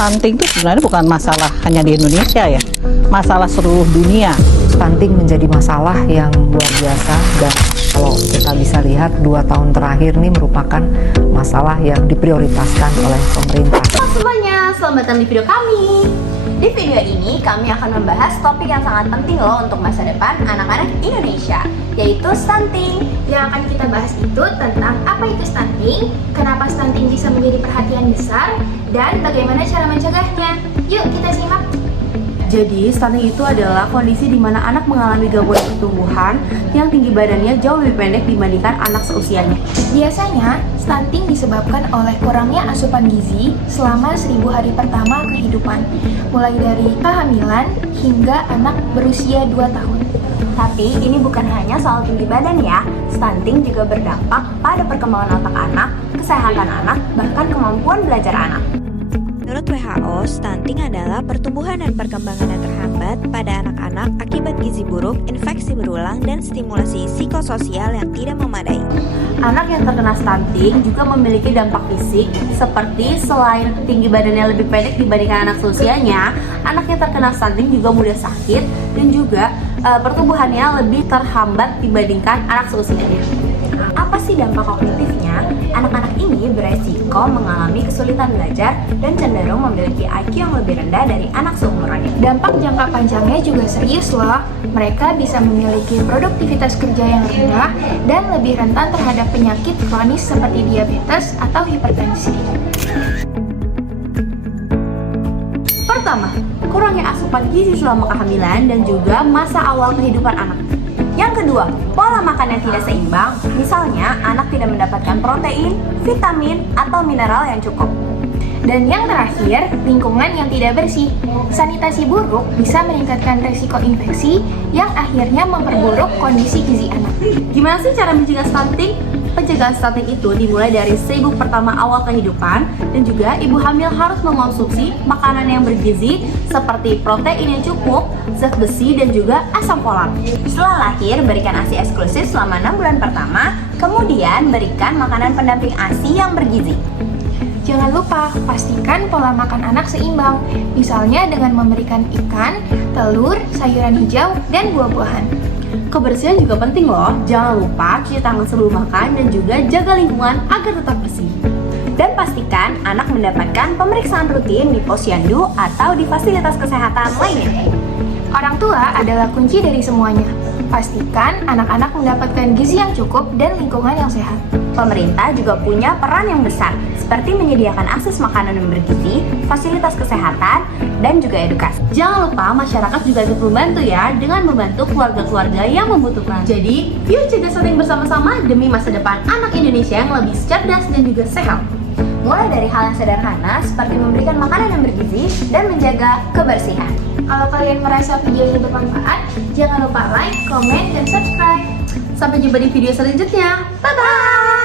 Stunting itu sebenarnya bukan masalah hanya di Indonesia ya, masalah seluruh dunia. Stunting menjadi masalah yang luar biasa dan kalau kita bisa lihat 2 tahun terakhir ini merupakan masalah yang diprioritaskan oleh pemerintah. Halo semuanya, selamat datang di video kami. Di video ini kami akan membahas topik yang sangat penting loh untuk masa depan anak-anak Indonesia, yaitu stunting. Yang akan kita bahas itu tentang apa itu stunting, kenapa stunting bisa menjadi perhatian besar, dan bagaimana cara mencegahnya. Yuk kita simak. Jadi, stunting itu adalah kondisi di mana anak mengalami gangguan pertumbuhan yang tinggi badannya jauh lebih pendek dibandingkan anak seusianya. Biasanya, stunting disebabkan oleh kurangnya asupan gizi selama 1000 hari pertama kehidupan, mulai dari kehamilan hingga anak berusia 2 tahun. Tapi ini bukan hanya soal tinggi badan ya, stunting juga berdampak pada perkembangan otak anak, kesehatan anak, bahkan kemampuan belajar anak. Menurut WHO, stunting adalah pertumbuhan dan perkembangan yang terhambat pada anak-anak akibat gizi buruk, infeksi berulang, dan stimulasi psikososial yang tidak memadai. Anak yang terkena stunting juga memiliki dampak fisik, seperti selain tinggi badannya lebih pendek dibandingkan anak seusianya, anak yang terkena stunting juga mudah sakit dan juga pertumbuhannya lebih terhambat dibandingkan anak seusianya. Apa sih dampak kognitifnya? Anak-anak ini beresiko mengalami kesulitan belajar dan cenderung memiliki IQ yang lebih rendah dari anak seumurannya. Dampak jangka panjangnya juga serius loh. Mereka bisa memiliki produktivitas kerja yang rendah dan lebih rentan terhadap penyakit kronis seperti diabetes atau hipertensi. Pertama, kurangnya asupan gizi selama kehamilan dan juga masa awal kehidupan anak. Yang kedua, pola makan yang tidak seimbang, misalnya anak tidak mendapatkan protein, vitamin, atau mineral yang cukup. Dan yang terakhir, lingkungan yang tidak bersih. Sanitasi buruk bisa meningkatkan risiko infeksi yang akhirnya memperburuk kondisi gizi anak. Gimana sih cara mencegah stunting? Pencegahan stunting itu dimulai dari 1000 pertama awal kehidupan dan juga ibu hamil harus mengonsumsi makanan yang bergizi seperti protein yang cukup, zat besi, dan juga asam folat. Setelah lahir, berikan ASI eksklusif selama 6 bulan pertama, kemudian berikan makanan pendamping ASI yang bergizi. Jangan lupa, pastikan pola makan anak seimbang, misalnya dengan memberikan ikan, telur, sayuran hijau, dan buah-buahan. Kebersihan juga penting loh, jangan lupa cuci tangan sebelum makan dan juga jaga lingkungan agar tetap bersih. Dan pastikan anak mendapatkan pemeriksaan rutin di posyandu atau di fasilitas kesehatan lainnya. Orang tua adalah kunci dari semuanya. Pastikan anak-anak mendapatkan gizi yang cukup dan lingkungan yang sehat. Pemerintah juga punya peran yang besar, seperti menyediakan akses makanan yang bergizi, fasilitas kesehatan, dan juga edukasi. Jangan lupa masyarakat juga ikut membantu ya, dengan membantu keluarga-keluarga yang membutuhkan. Jadi, yuk cegah stunting bersama-sama demi masa depan anak Indonesia yang lebih cerdas dan juga sehat. Mulai dari hal yang sederhana seperti memberikan makanan yang bergizi dan menjaga kebersihan. Kalau kalian merasa video ini bermanfaat, jangan lupa like, komen, dan subscribe. Sampai jumpa di video selanjutnya. Bye-bye!